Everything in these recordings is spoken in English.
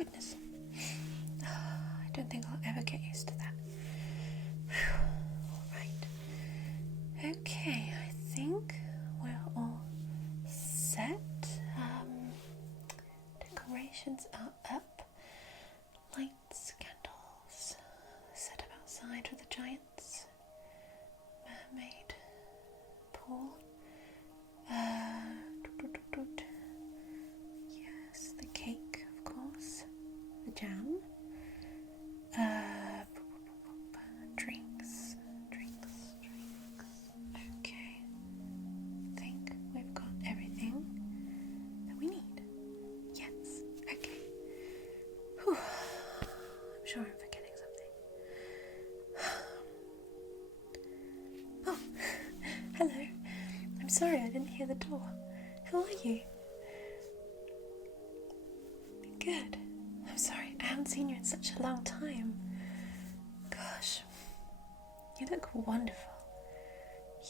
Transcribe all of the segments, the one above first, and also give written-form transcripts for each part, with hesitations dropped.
goodness. I don't think I'll ever get used to that. Alright. Okay, I think we're all set. Decorations are up. Lights, candles, set up outside for the giants. Mermaid pool. Yes, the cake, of course. The jam. Drinks. Okay. I think we've got everything that we need. Yes. Okay. Whew. I'm sure I'm forgetting something. Oh, hello. I'm sorry I didn't hear the door. How are you? Good. I'm sorry, I haven't seen you in such a long time. Gosh, you look wonderful.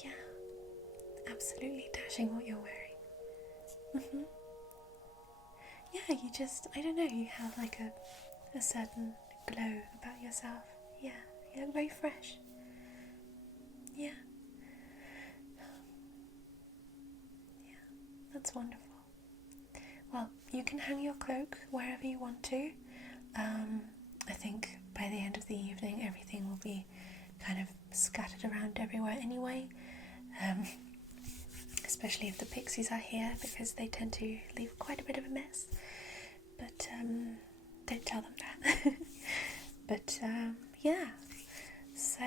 Yeah, absolutely dashing what you're wearing. Yeah, you just, I don't know, you have like a certain glow about yourself. Yeah, you look very fresh. Yeah. Yeah, that's wonderful. Well, you can hang your cloak wherever you want to. I think by the end of the evening everything will be kind of scattered around everywhere anyway. Especially if the pixies are here, because they tend to leave quite a bit of a mess. But don't tell them that. But yeah. So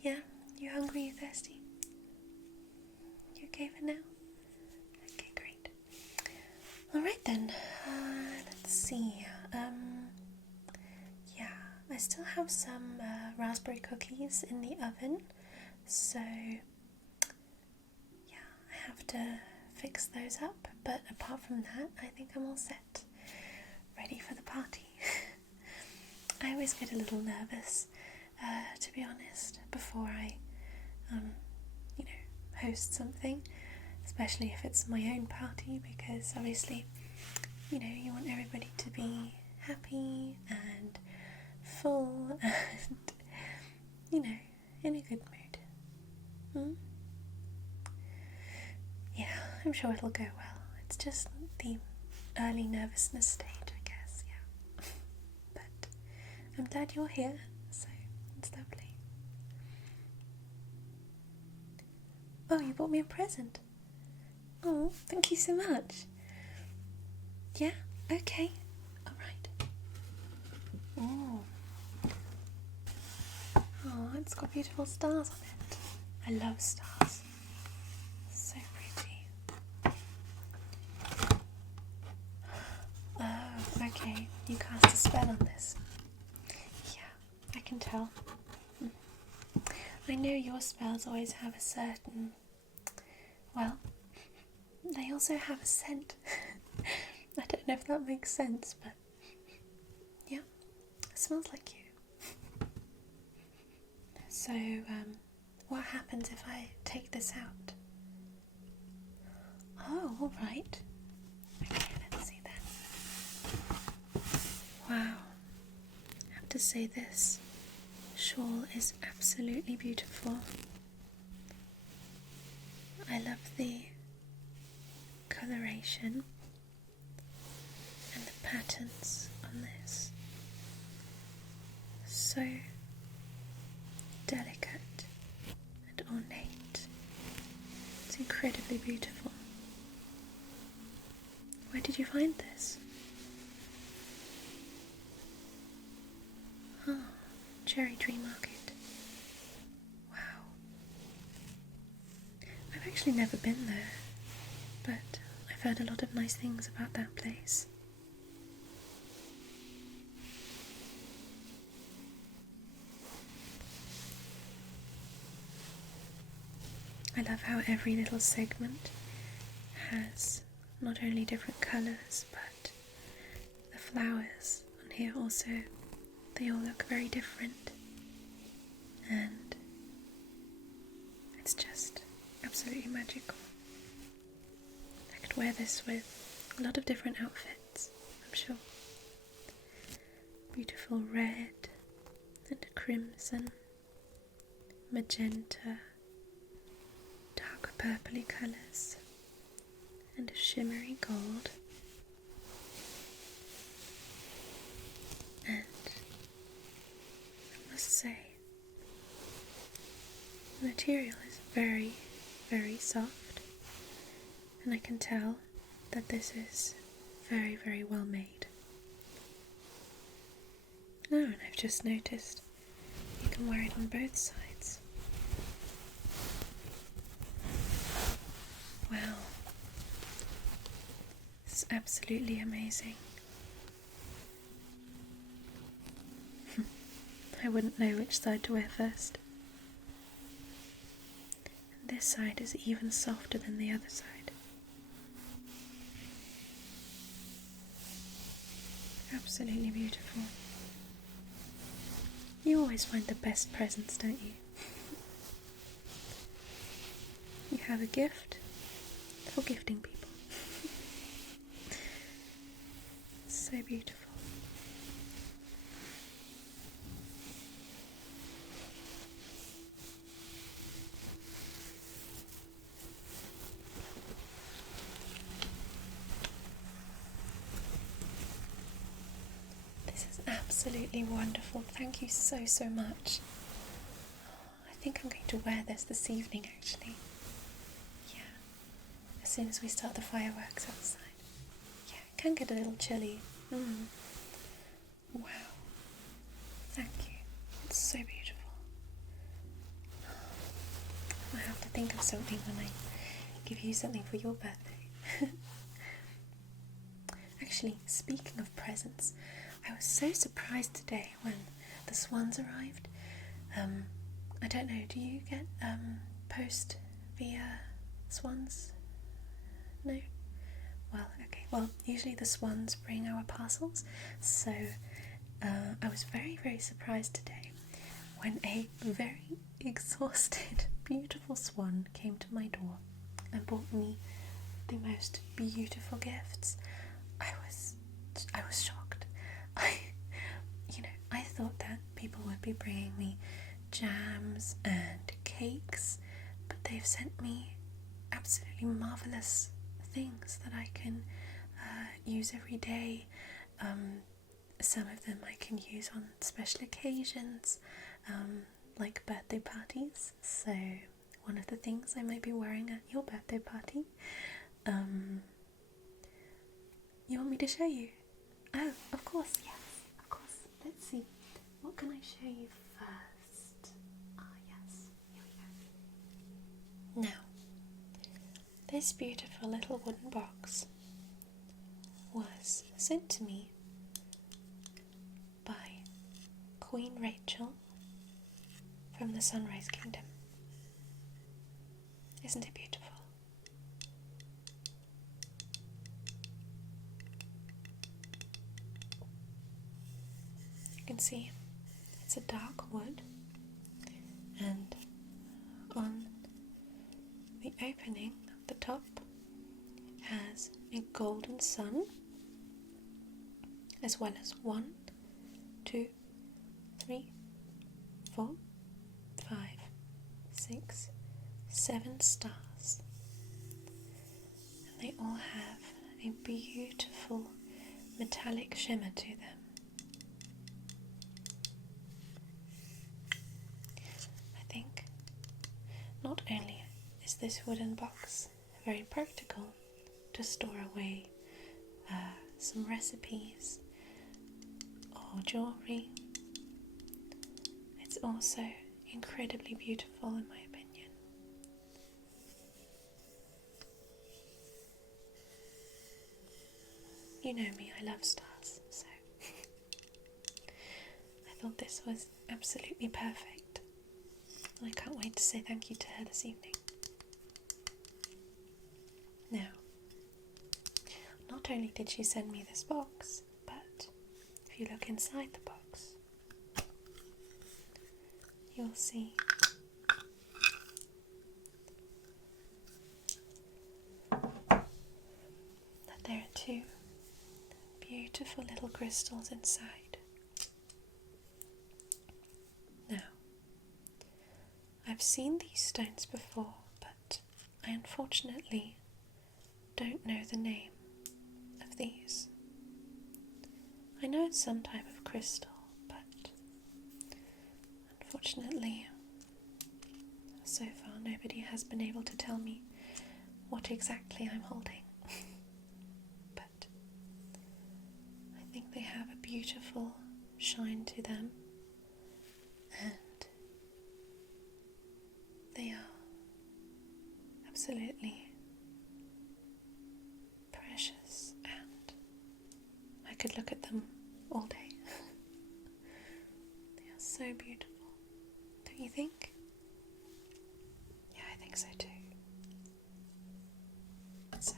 yeah, you hungry, you thirsty? You okay for now? Okay, great. Alright then, let's see. Yeah, I still have some raspberry cookies in the oven, so yeah, I have to fix those up, but apart from that, I think I'm all set, ready for the party. I always get a little nervous, to be honest, before I, host something, especially if it's my own party, because obviously, you want everybody to be happy and full and, in a good mood. Yeah, I'm sure it'll go well. It's just the early nervousness stage, I guess, yeah. But I'm glad you're here, so it's lovely. Oh, you bought me a present. Oh, thank you so much. Yeah, okay. Alright. Oh, it's got beautiful stars on it. I love stars. So pretty. Oh, okay. You cast a spell on this. Yeah, I can tell. I know your spells always have a certain... Well, they also have a scent. I don't know if that makes sense, but... Yeah, it smells like you. So, what happens if I take this out? Oh, alright. Okay, let's see then. Wow. I have to say this shawl is absolutely beautiful. I love the coloration and the patterns on this. So delicate and ornate. It's incredibly beautiful. Where did you find this? Oh, Cherry Tree Market. Wow. I've actually never been there, but I've heard a lot of nice things about that place. I love how every little segment has not only different colours, but the flowers on here also, they all look very different, and it's just absolutely magical. I could wear this with a lot of different outfits, I'm Sure. Beautiful red and crimson, magenta, dark purpley colours, and a shimmery gold. And I must say, the material is very, very soft, and I can tell that this is very, very well made. Oh, and I've just noticed you can wear it on both sides. Wow. It's absolutely amazing. I wouldn't know which side to wear first. And this side is even softer than the other side. Absolutely beautiful. You always find the best presents, don't you? You have a gift for gifting people. So beautiful. This is absolutely wonderful. Thank you so, so much. I think I'm going to wear this evening, actually. Yeah. As soon as we start the fireworks outside. Yeah, it can get a little chilly. Wow. Thank you. It's so beautiful. I have to think of something when I give you something for your birthday. Actually, speaking of presents, I was so surprised today when the swans arrived. I don't know, do you get post via swans? No? Well, okay. Well, usually the swans bring our parcels, so I was very, very surprised today when a very exhausted, beautiful swan came to my door and brought me the most beautiful gifts. I was shocked. I thought that people would be bringing me jams and cakes, but they've sent me absolutely marvellous things that I can use every day. Some of them I can use on special occasions, like birthday parties. So one of the things I might be wearing at your birthday party. You want me to show you? Oh, of course, yes, of course. Let's see. What can I show you first? Ah, yes, here we go. Now, this beautiful little wooden box was sent to me by Queen Rachel from the Sunrise Kingdom. Isn't it beautiful? You can see it's a dark wood, and on the opening at the top has a golden sun, as well as 1, 2, 3, 4, 5, 6, 7 stars, and they all have a beautiful metallic shimmer to them. I think not only is this wooden box very practical to store away some recipes or jewellery, it's also incredibly beautiful in my opinion. You know me, I love stars, so I thought this was absolutely perfect. And I can't wait to say thank you to her this evening. Now, not only did she send me this box, but if you look inside the box, you'll see that there are 2 beautiful little crystals inside. Now, I've seen these stones before, but I unfortunately don't know the name of these. I know it's some type of crystal, but unfortunately, so far nobody has been able to tell me what exactly I'm holding. But I think they have a beautiful shine to them, and they are absolutely precious, and I could look at them all day. They are so beautiful, don't you think? Yeah, I think so too. So,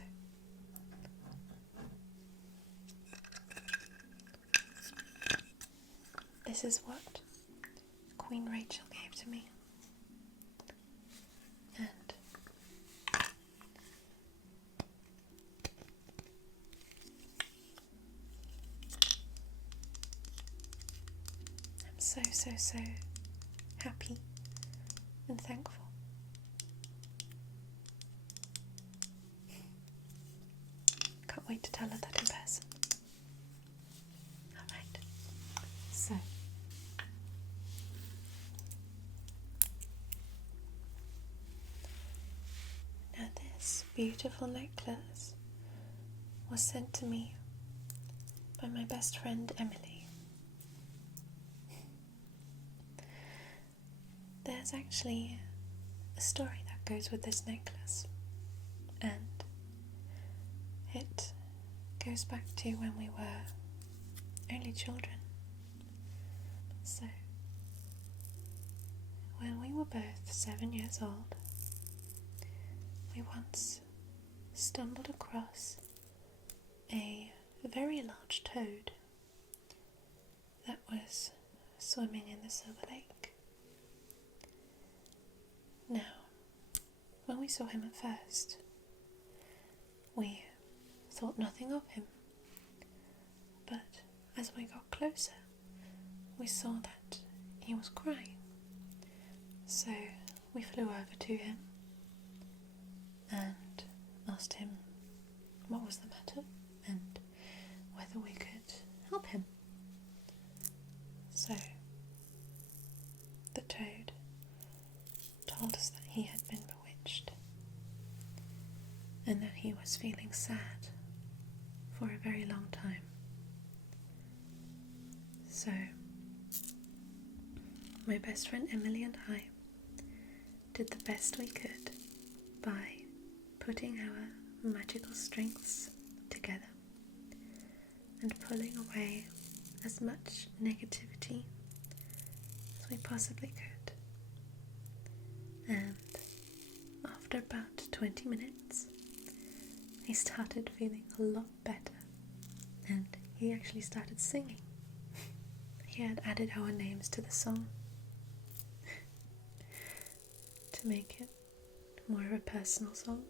this is what Queen Rachel gave to me. And I'm so happy and thankful. Can't wait to tell her that in person. Alright, so now this beautiful necklace was sent to me by my best friend Emily. There's actually a story that goes with this necklace, and it goes back to when we were only children. So, when we were both 7 years old, we once stumbled across a very large toad that was swimming in the silver lake. Now, when we saw him at first, we thought nothing of him, but as we got closer, we saw that he was crying. So we flew over to him and asked him what was the matter and whether we could help him. So the toad told us that he had been bewitched and that he was feeling sad for a very long time. So my best friend Emily and I did the best we could by putting our magical strengths together and pulling away as much negativity as we possibly could. And after about 20 minutes, he started feeling a lot better, and he actually started singing. He had added our names to the song to make it more of a personal song,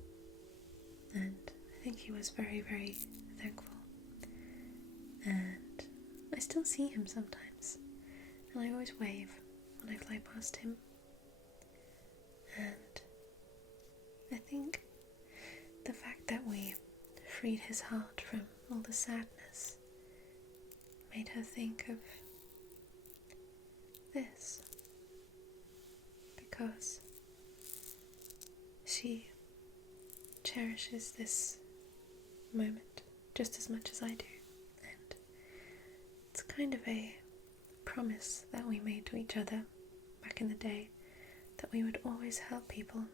and I think he was very thankful. And I still see him sometimes, and I always wave when I fly past him. And I think the fact that we freed his heart from all the sadness made her think of this, because she cherishes this moment just as much as I do, and it's kind of a promise that we made to each other back in the day, that we would always help people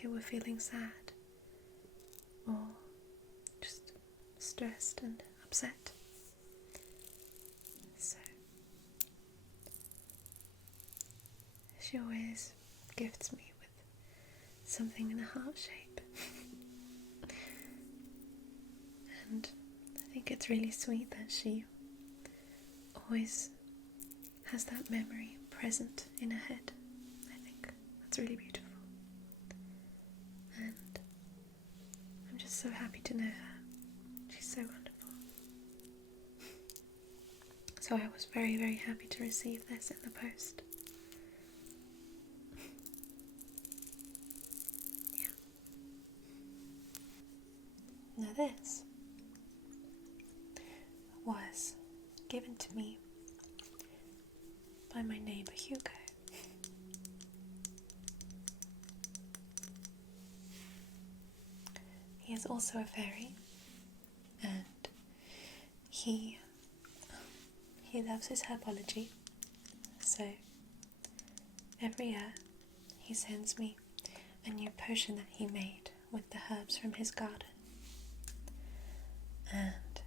who were feeling sad or just stressed and upset. So she always gifts me with something in a heart shape. And I think it's really sweet that she always has that memory present in her head. I think that's really beautiful. And I'm just so happy to know her. She's so wonderful. So I was very, very happy to receive this in the post. Yeah. Now this was given to me by my neighbour Hugo. He is also a fairy, and he loves his herbology, so every year he sends me a new potion that he made with the herbs from his garden. And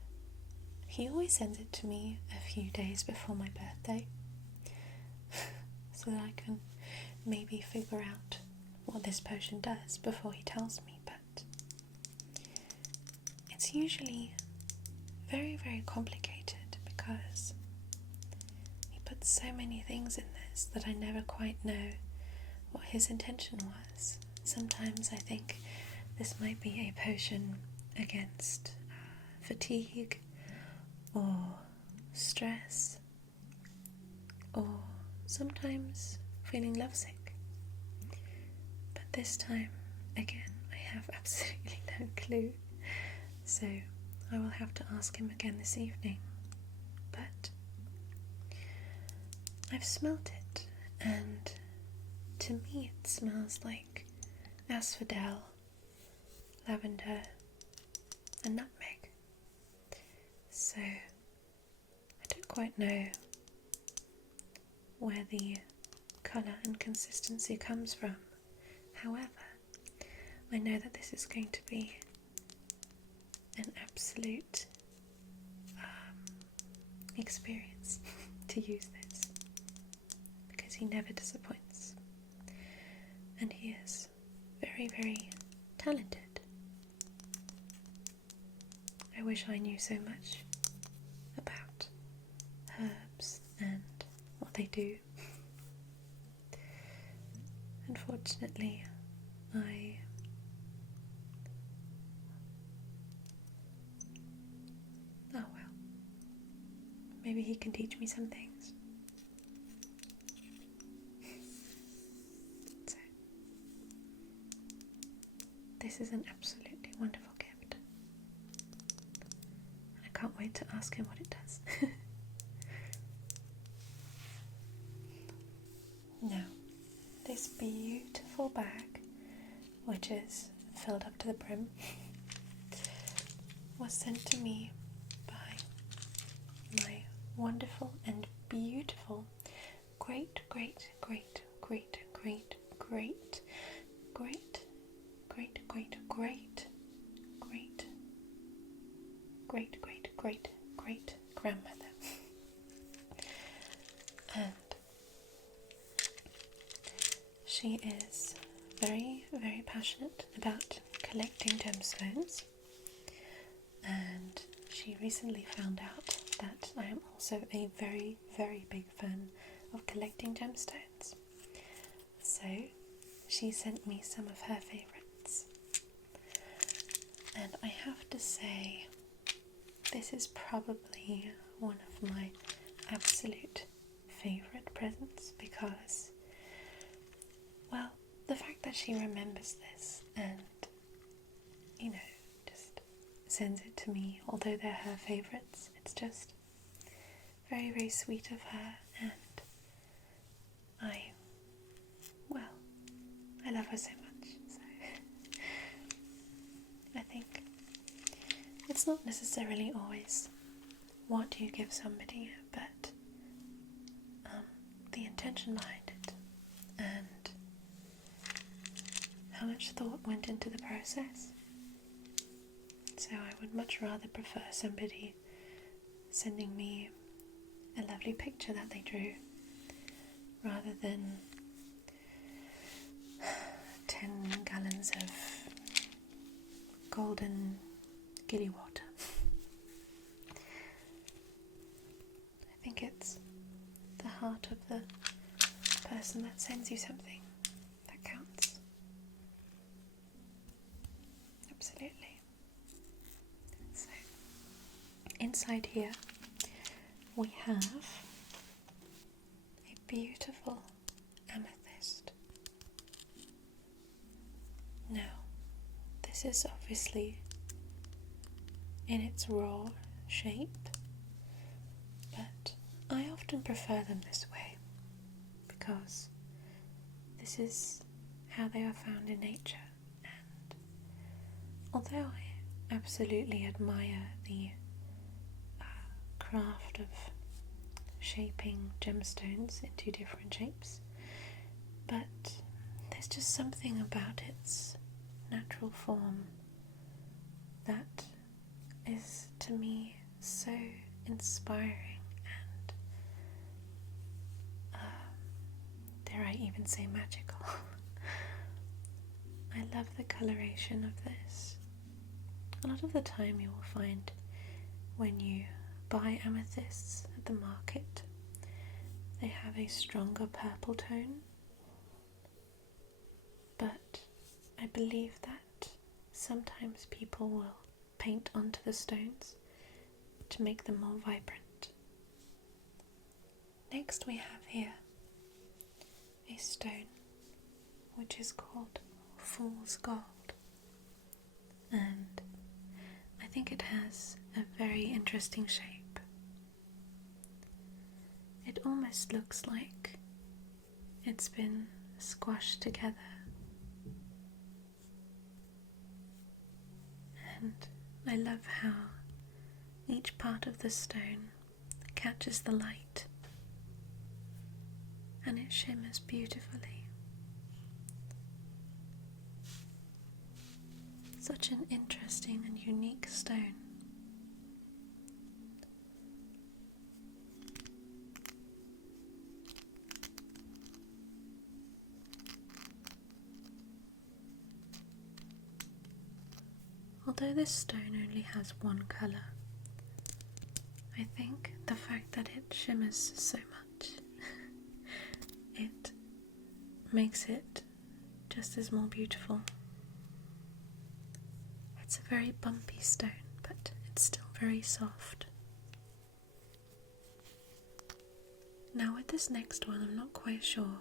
he always sends it to me a few days before my birthday so that I can maybe figure out what this potion does before he tells me, but it's usually very, very complicated because he puts so many things in this that I never quite know what his intention was. Sometimes I think this might be a potion against fatigue or stress, or sometimes feeling lovesick. But this time, again, I have absolutely no clue, so I will have to ask him again this evening. But I've smelt it, and to me it smells like asphodel, lavender and nutmeg. So I don't quite know where the colour and consistency comes from. However, I know that this is going to be an absolute experience to use this, because he never disappoints, and he is very, very talented. I wish I knew so much about herbs and what they do. Unfortunately, oh well, maybe he can teach me some things. So, this is an absolutely wonderful gift. I can't wait to ask him what it does. Now, this beautiful bag, which is filled up to the brim, was sent to me by my wonderful and beautiful great grandmother. And she is very, very passionate about collecting gemstones, and she recently found out that I am also a very, very big fan of collecting gemstones. So she sent me some of her favourites, and I have to say this is probably one of my absolute favourite presents, because, well, the fact that she remembers this and, just sends it to me, although they're her favourites, it's just very, very sweet of her, and I love her so much. So I think it's not necessarily always what you give somebody, but the intention behind it and how much thought went into the process. So I would much rather prefer somebody sending me a lovely picture that they drew rather than 10 gallons of golden gilly water. I think it's the heart of the person that sends you something that counts. Absolutely. So, inside here we have a beautiful amethyst. Now, this is obviously in its raw shape, but I often prefer them this way because this is how they are found in nature, and although I absolutely admire the craft of shaping gemstones into different shapes, but there's just something about its natural form that is to me so inspiring and dare I even say magical. I love the coloration of this. A lot of the time you will find when you buy amethysts at the market, they have a stronger purple tone, but I believe that sometimes people will paint onto the stones to make them more vibrant. Next we have here a stone which is called Fool's Gold, and I think it has a very interesting shape. It almost looks like it's been squashed together, and I love how each part of the stone catches the light and it shimmers beautifully. Such an interesting and unique stone. Although this stone only has one colour, I think the fact that it shimmers so much, it makes it just as more beautiful. It's a very bumpy stone, but it's still very soft. Now with this next one, I'm not quite sure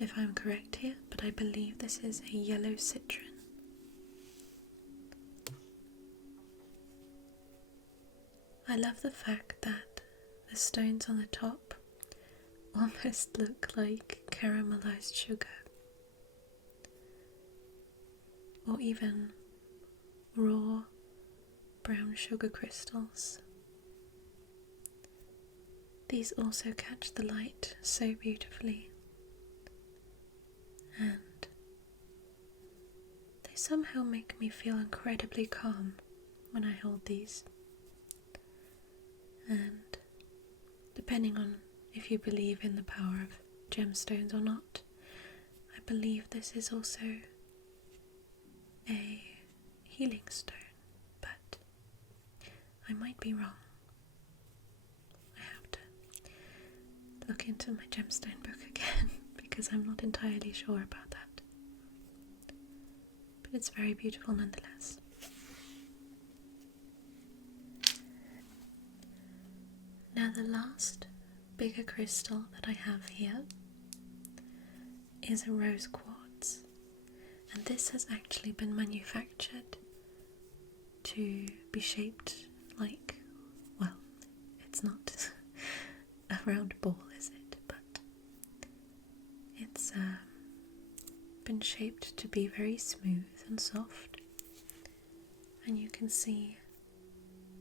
if I'm correct here, but I believe this is a yellow citron. I love the fact that the stones on the top almost look like caramelized sugar, or even raw brown sugar crystals. These also catch the light so beautifully, and they somehow make me feel incredibly calm when I hold these. And depending on if you believe in the power of gemstones or not, I believe this is also a healing stone, but I might be wrong. I have to look into my gemstone book again because I'm not entirely sure about that. But it's very beautiful nonetheless. Now the last bigger crystal that I have here is a rose quartz, and this has actually been manufactured to be shaped like, well, it's not a round ball, is it? But it's been shaped to be very smooth and soft, and you can see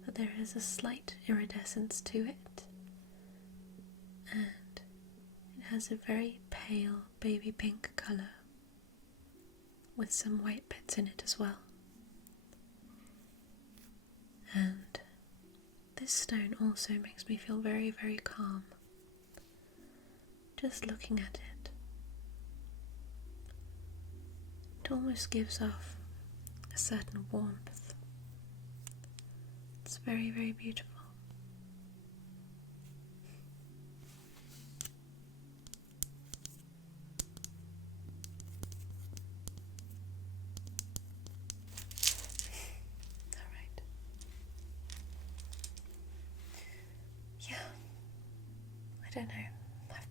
that there is a slight iridescence to it, and it has a very pale baby pink colour with some white bits in it as well. And this stone also makes me feel very, very calm just looking at it. It almost gives off a certain warmth. It's very, very beautiful.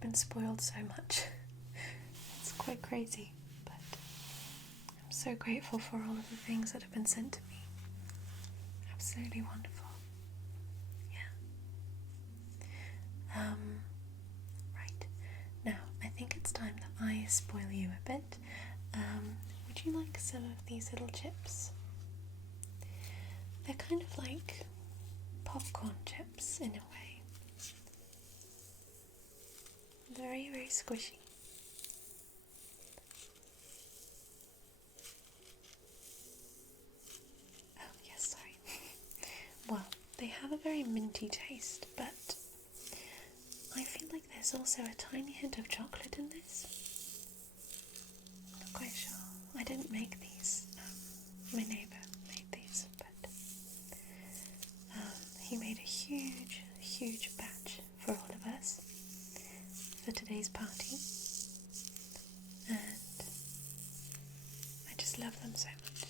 been spoiled so much. It's quite crazy, but I'm so grateful for all of the things that have been sent to me. Absolutely wonderful. Yeah. Right. Now, I think it's time that I spoil you a bit. Would you like some of these little chips? They're kind of like popcorn chips in a way. Very, very squishy. Oh, yes, sorry. Well, they have a very minty taste, but I feel like there's also a tiny hint of chocolate in this. Not quite sure. I didn't make these. My neighbour made these, but he made a huge, huge batch for all of us for today's party, and I just love them so much.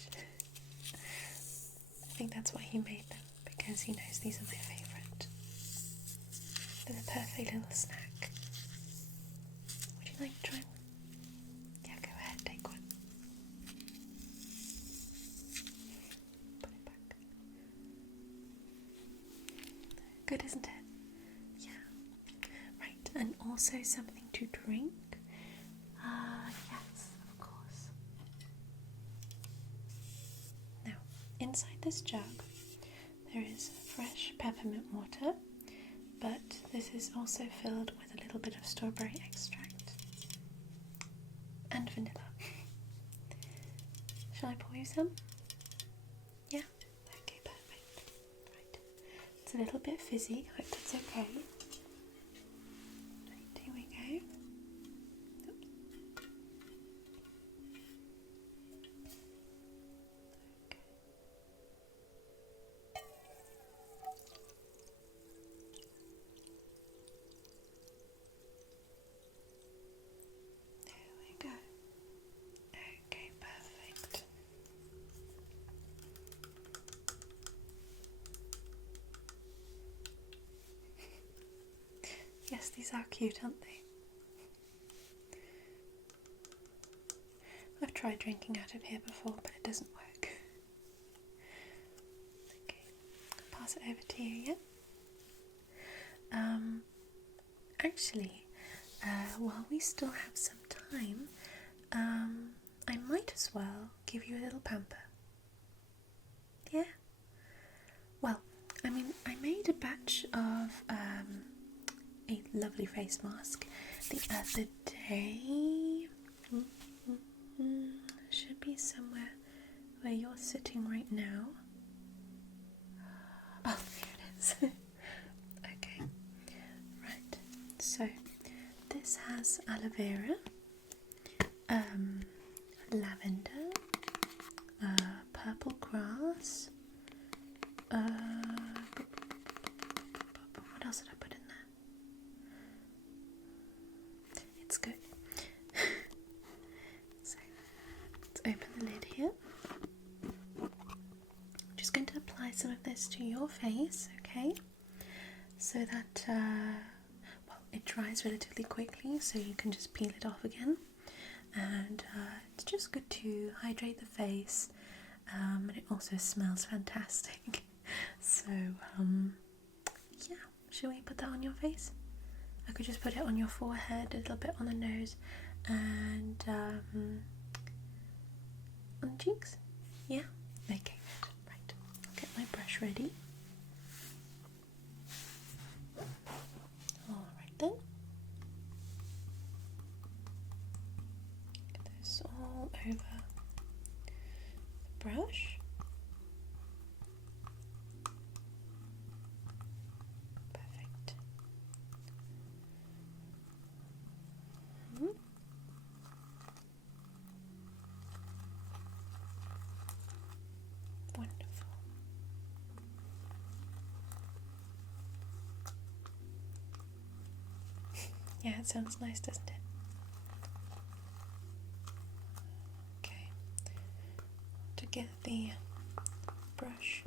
I think that's why he made them, because he knows these are my favourite. They're the perfect little snack. Would you like to try one? Yeah, go ahead, take one. Put it back. Good, isn't it? Yeah. Right, and also something to drink. Yes, of course. Now, inside this jug, there is fresh peppermint water, but this is also filled with a little bit of strawberry extract and vanilla. Shall I pour you some? Yeah? Okay, perfect. Right. It's a little bit fizzy, hope that's okay. Right, here we go. Oops. Okay. There we go. Okay, perfect. Yes, these are cute, aren't they? I've tried drinking out of here before, but it doesn't work. Okay, I'll pass it over to you, yeah? Actually, while we still have some time, I might as well give you a little pamper. Yeah? Well, I mean, I made a batch of a lovely face mask the other day. Should be somewhere where you're sitting right now. Oh, there it is. Okay, right. So this has aloe vera, lavender, purple grass. What else did I put in there? It's good. So let's open the lid here. I'm just going to apply some of this to your face, okay? So that well, it dries relatively quickly, so you can just peel it off again. And it's just good to hydrate the face, and it also smells fantastic. So yeah, shall we put that on your face? I could just put it on your forehead, a little bit on the nose, and on the cheeks. Yeah? Okay, right. I'll get my brush ready. Alright then. Get this all over the brush. Perfect. Wonderful. Yeah, it sounds nice, doesn't it? Okay. To get the brush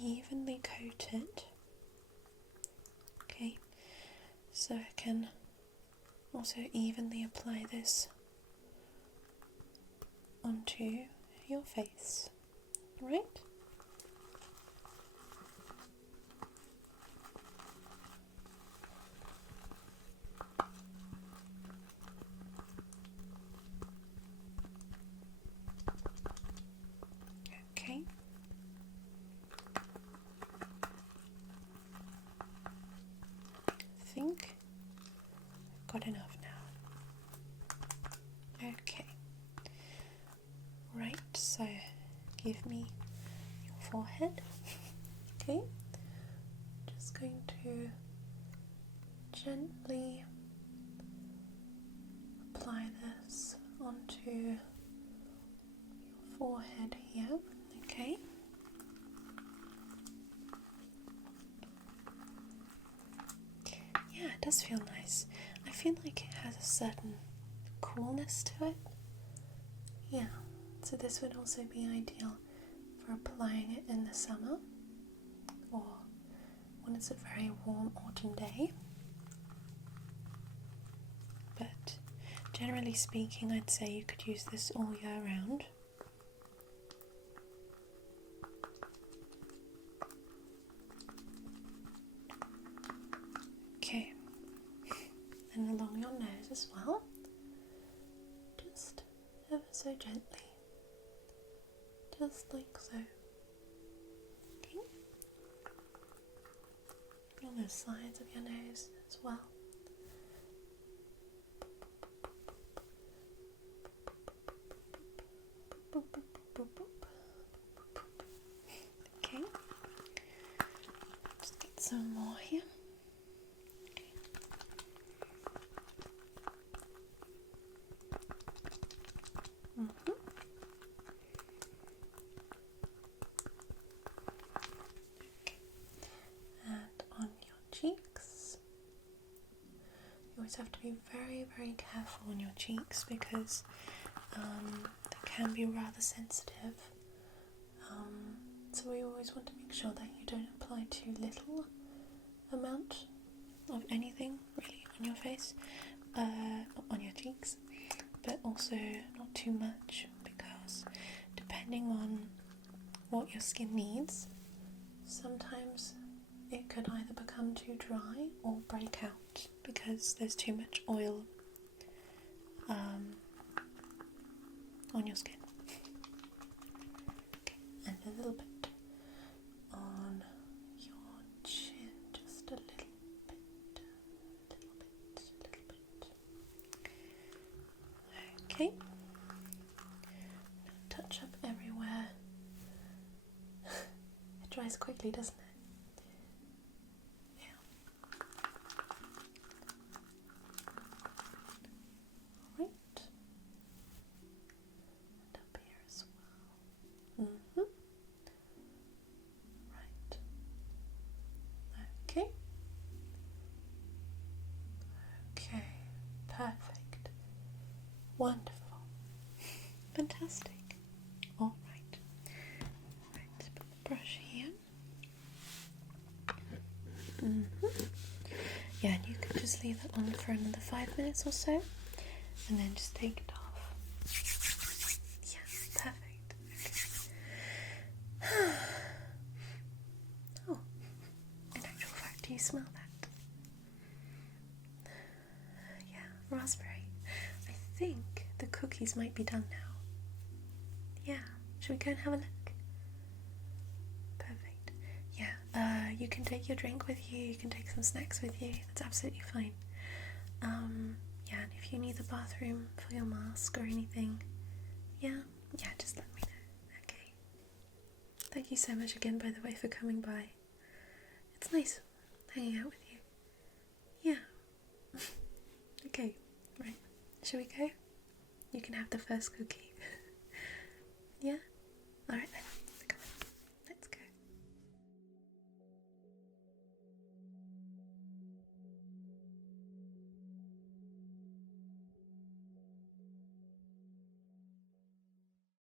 evenly coated. Okay. So I can also evenly apply this onto your face, right? Okay. I think I've got enough now. Okay. Right, so give me your forehead. Okay. Just going to gently apply this onto your forehead here. Okay. Yeah, it does feel nice. I feel like it has a certain coolness to it. Yeah, so this would also be ideal for applying it in the summer or when it's a very warm autumn day. But generally speaking, I'd say you could use this all year round. Okay, and along your nose as well, just ever so gently, just like so. Okay, on the sides of your nose as well. Okay, just get some more here. Cheeks. You always have to be very, very careful on your cheeks because they can be rather sensitive. So we always want to make sure that you don't apply too little amount of anything really on your face, on your cheeks, but also not too much because depending on what your skin needs, sometimes it could either become too dry or break out because there's too much oil on your skin. Okay. And a little bit on your chin, just a little bit. Okay. Touch up everywhere. It dries quickly, doesn't it? Perfect. Wonderful. Fantastic. All right. Right, put the brush here. Yeah, and you can just leave it on for another 5 minutes or so, and then just take it off. Yeah, perfect. Okay. Oh, in actual fact, do you smell that? Raspberry. I think the cookies might be done now. Yeah, should we go and have a look? Perfect. Yeah, you can take your drink with you, you can take some snacks with you, that's absolutely fine. Yeah, and if you need the bathroom for your mask or anything, yeah, just let me know. Okay. Thank you so much again, by the way, for coming by. It's nice hanging out with you. Yeah. Okay, right. Shall we go? You can have the first cookie. Yeah? Alright then.